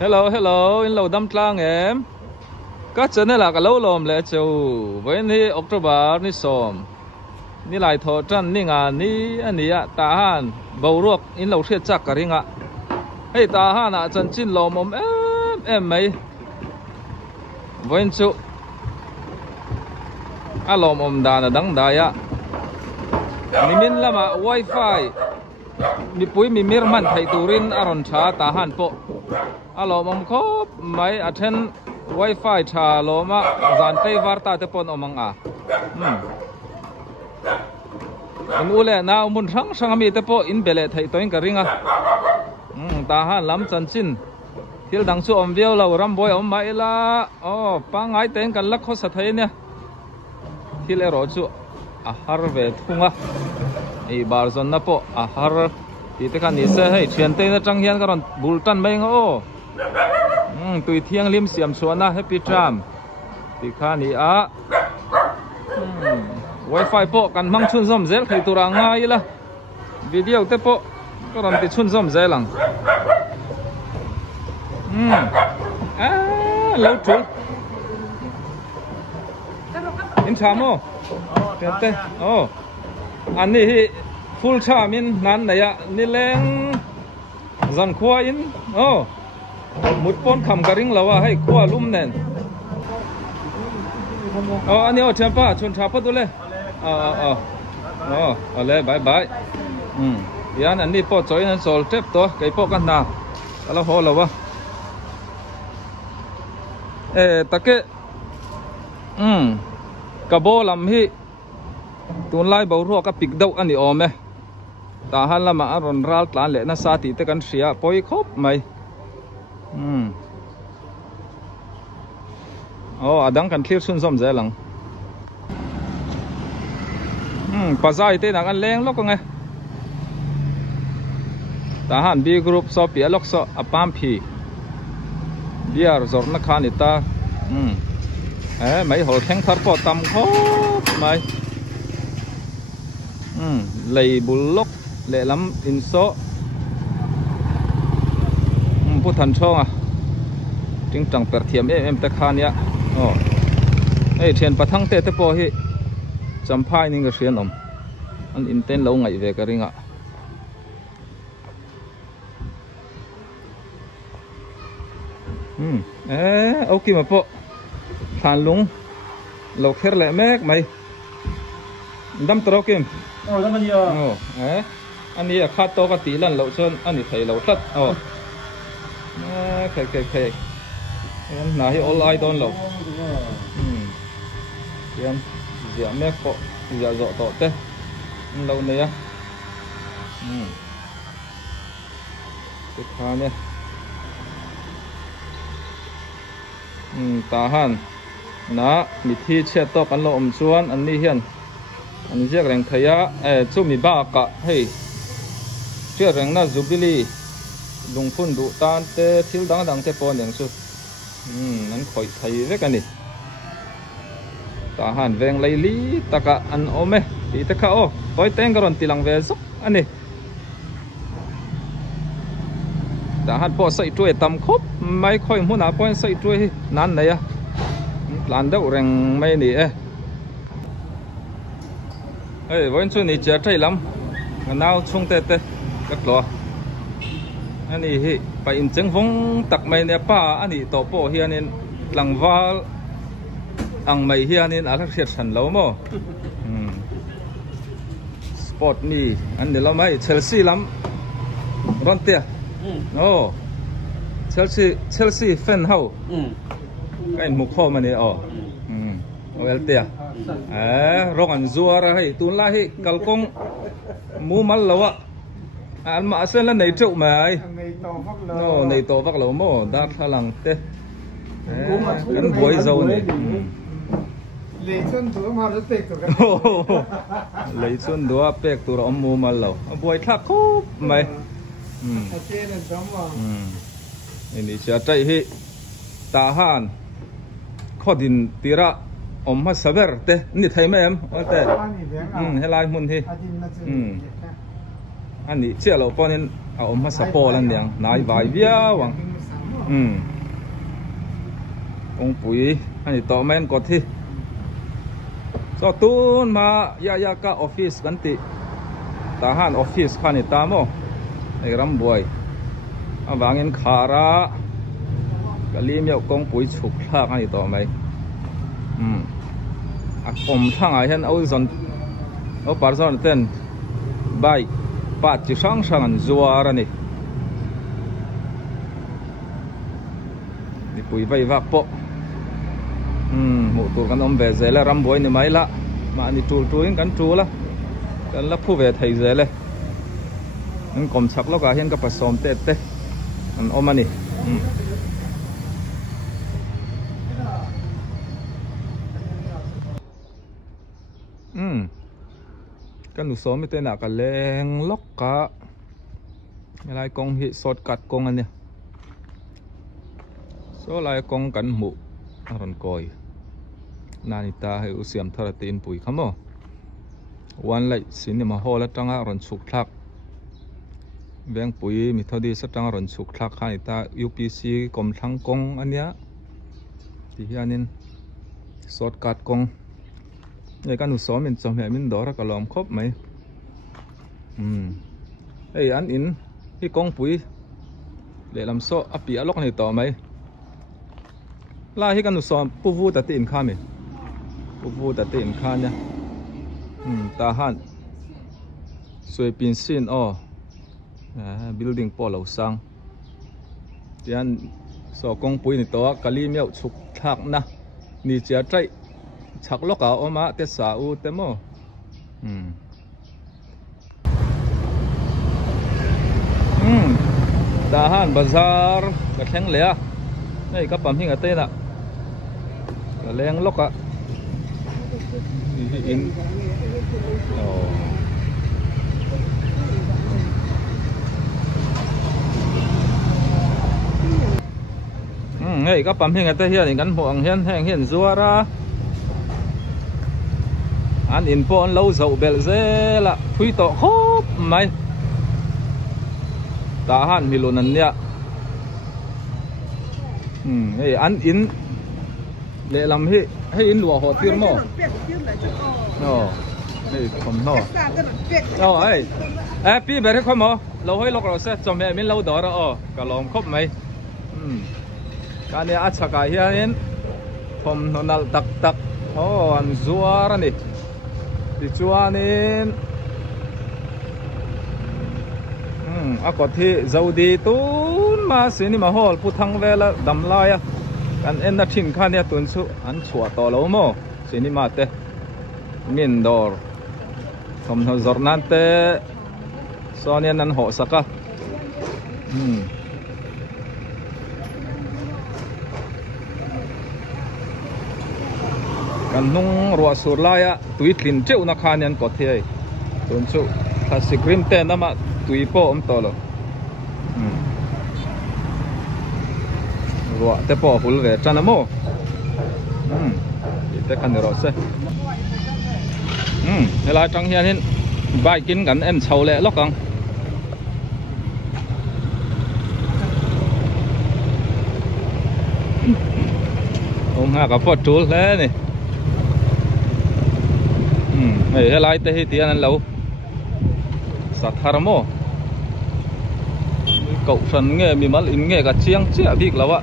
Hello, hello, in lâu đâm tlang em. Các chân này là cái lâu lồm lẽ châu. Với ni October ni som. Ni lại thọ trăn ni ngà ni anh ni ta han bầu ruột in lâu thiệt chắc cả ring ạ. Hey ta han chân chín lồm em mấy. Với chú lồm đàn đắng đài ạ. Ni min lama wifi. Mi pui mi mirman thầy turin aron cha ta han po. Lồm khop mấy attend wifi cha loma zan tei varta te pon omang a. In ule na mun sang mi te po in bele thei toin ka ringa. Ta han lam chan chin. Til dang chu om viau lo ram boy om mai la. Oh, pa ngai ten kan lak kho sa thei ne. Til ero chu a har ve thunga. Ei bar zon na po a har ti te kan ni se hei thian te na chang hian ka ron bultan mai ngo. Tui thiang lim siam suana happy tram. Ti kha ni a. Wifi po kan mang chun zom zel khai tura ngai la. Video te po ka ron ti chun zom zelang. Lâu trul. In chamo. Tete. Oh. An ni hi full cham in nan na ya ni leng zan khwa in. Oh. Một pon kham karing lawa hay khwa lum nen. Ani o tempa chun thapa tu le. Ale bye bye. Yan ani po choi nan sol tep to kai po kan na. Ala ho lawa. Take. Kabo lam hi tun lai bau ro ka pik dau ani ome. Ta han lama aron ral tlan le na sa ti te kan sia poi khop mai. Adang kan clear sun som zelang. Pazai te nang an leng lok nge. Ta han B group so pia lok so apam phi. Biar zor na khan ita. Mấy hồ kheng thar po tam khop mai. Lei bulok le lam in so. Pu than chong à ting tang per thiam em ta khan ya thian pathang te te po hi champhai ning ga rian om an in ten lo ngai ve ka ringa okay ma po than lung lo kher le mek mai dam tro kim dam ani ani a khat to ka ti lan lo chon ani thei lo tlat Okay. Nah, hi all I don't know. Yan, dia mek po, dia zo to te. Lâu này á. Cái kha nè. Tahan. Na, mi thi che to kan lo chuan an ni hian. An jiak reng thaya, chu mi ba ka hei. Che reng na Jubilee. Lung phun đủ tan te thiếu đắng te pon yang su nan khoi thai ve kan ni ta han veng lei li taka an ome ti ta kha o koi teng karon tilang ve sok ani ta han po sai tuai tam khop mai khoi huna point sai tuai nan nei a plan deuh reng mai ni voin chu ni cha thai lam nau chung te các lo ani hi pa in cheng vong tak mai ne pa ani to po hianin langwal ang mai hianin ala khiat san lo mo sport ni an de lamai Chelsea lam ron tia Chelsea fan how kain mu kho mani wel tia rong an zuara hai tun la hi kalkong mu mal lawa an ma sen la nei trâu mai nei to vak lo mo dat halang te kan boi zo ne lấy xuân đũa mà nó tệ rồi lấy xuân đũa pek tu rom mu mal lo boi thak khop mai ini cha tai hi ta han khodin tira om ma saber te ni thai mai em te helai mun hi anh đi chia lỗ ponin ông mà sắp bỏ lần nhàng nãy vài bia vàng ông bụi anh đi tỏ men có thi so tuôn mà ya ka office kan ti tahan office kan ita mo ai ram boy awangin khara kalim yau kong pui chuk thak ani to mai a kom thang a hian au zon o parzon ten bai pat chi sang sang an zuar ani ni pui vai va po mu tur kan om ve zela ram boy ni mai la ma ni tul tuin kan tu la kan la phu ve thai zele an kom chak lo ka hian ka pasom te te an om ani kan usom mi te na ka leng lok ka lai kong hi short cut kong ania so lai kong kan mu aron koi nani ta he usiam thara tin pui khamo wan lai cinema hall atanga ron chuk thak beng pui mi thodi satanga ron chuk thak khai ta UPC kom thang kong ania ti hianin short cut kong này kan usom min chom he min dora kalom khop mai ei an in hi kong pui le lam so api alok ni to mai la hi kan usom puvu ta tin kha mi puvu ta tin kha nya ta han soi pin sin o building po lo sang tian so kong pui ni to kali meu chuk thak na ni chia trai chak lo ka oma te sa u te mo dahan bazar ka thleng le a nei ka pam hing ate na ka leng lo ka in nei ka pam hing ate hian kan huang hian heng hian zuara an in po an lâu dậu bel zela thui to khop mai ta han mi lo nan nia ei an in le lam hi hay in lua ho tir mo ei khom no ai pi be re khom mo lo hoi lok ro se chom me min lo do ra ka lom khop mai ka ne a chaka hian thom nonal tak tak an zuar ani di chuanin ako thi zodi tun ma cinema hall puthang vela damlaya kan en na thin khan ya tun chu an chua to lo mo cinema te min dor thom no zornan te sonian an ho saka kan nung ruwa surlaya tui thlin cheu na khanian ko thei tun chu classic cream te nama tui po om tolo ruwa te po hul ve chana mo te kan ro se helai tang hian hin bai kin kan em chho le lokang ông ha ka pot tul le ni helai te hi tian an lo sat haramo cậu phần nghe mi mal in nghe cả chiang chia big lawa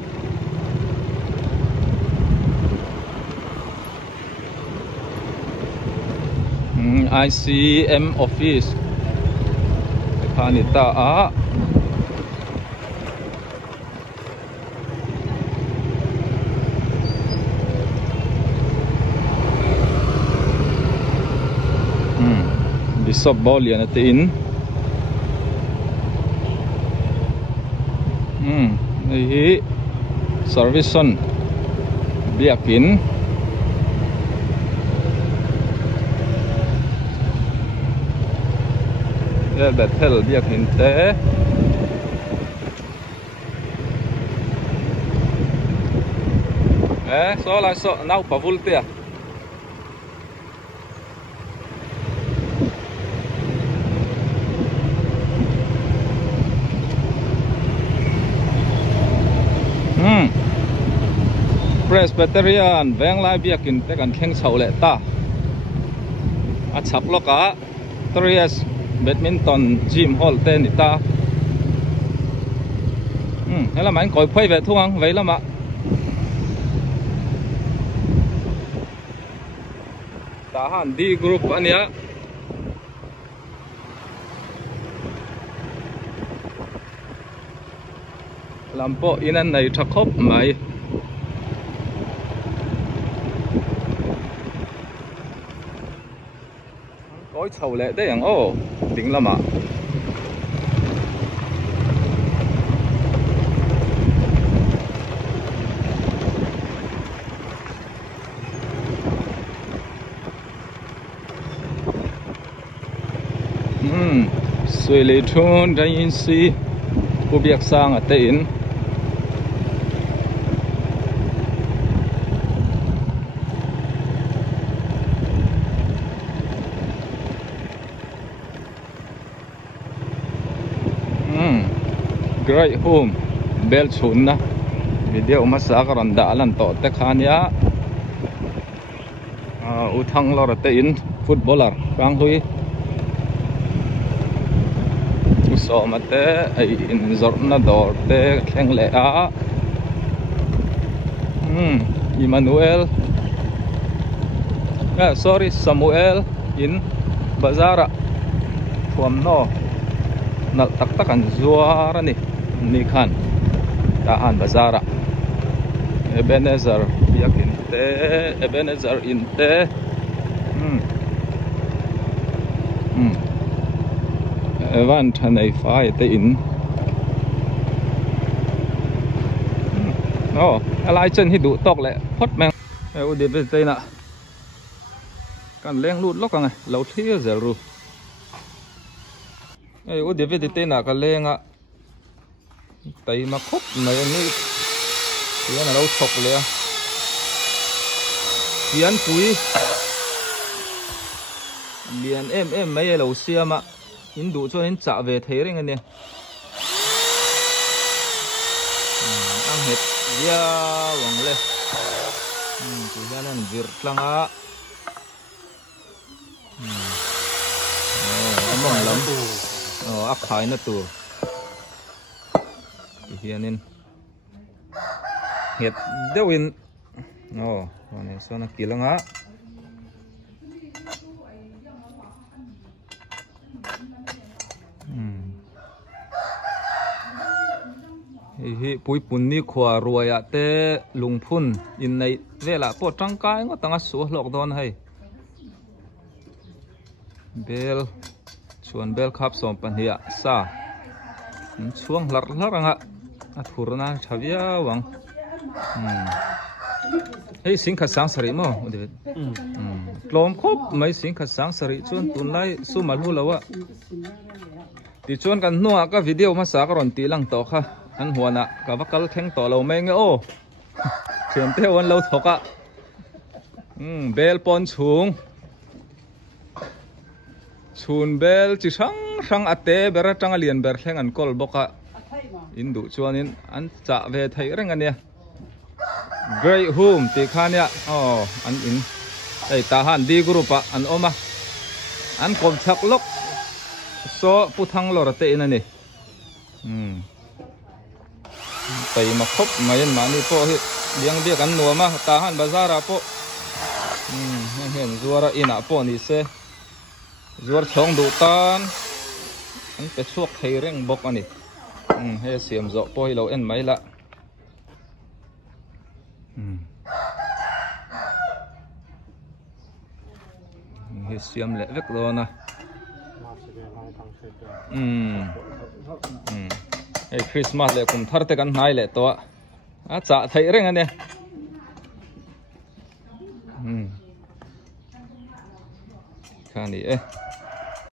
ICM office Panita a Bishop Bolian natin ini servison biakin ya betul biakin teh so là so nau pavul tia Presbyterian veng lai biakin te kan kheng chho le ta a chak loka 3S badminton gym hall te ni ta hela main koi phoi ve thung ang veilama ta han D group ania lampo inan nei thakop mai gói chầu lệ đấy ô tính lắm ạ suy lệ thôn đại in si cô biết sang ở tên great home bel chun na video masa karon da lan to te khania uthang lor te in footballer rang hui so mate ai in zorna dor te kheng le a Emmanuel sorry Samuel in bazara from no nal tak takan zuara ni khan tahan bazara Ebenezer biakin te Ebenezer in te evan thanai fai te in alai chân hi du tok le hot meng u de te na kan leng lut lok ang lo thia zeru u de te na ka lenga tay mà khóc này ni thì là đâu thọc liền hiến quý liền em mấy lâu xưa mà in đủ cho nên trả về thế đấy nghe nè ăn hết ya vòng lên thì ra nên việc lăng á mong lắm áp thái nó tù hiện nên hiện đều in này sao nó kỳ lắm á hi pui punni khwa ruaya te lungphun in nei vela po tangkai ngo tanga su lok don hai bel chuan bel khap som pan hiya sa chuang lar anga athurna thavia wang hei singkha sang sari mo ude klom khop mai singkha sang sari chuan tunlai su malhu lawa ti chuan kan nuwa ka video ma sa karon ti lang to kha an huana ka vakal kheng to lo mai nge o thiam te wan lo thoka bel pon chun bel chi sang ate bera tanga lian ber thleng an kol boka in du chuanin an cha ve thei reng ania great home ti khania an in ei ta han di grupa an oma an kom chak lok so puthang lor te in ani tay mà khóc mayan mani po hi biang bia kan nuama ta han bazara po hen zuara ina po ni se zuar chong du tan an pe chuak thei reng bok ani he siam zo po hi lo en mai la he siam le vek do na hey Christmas le kum thar te kan nai le to a cha thei reng ane khani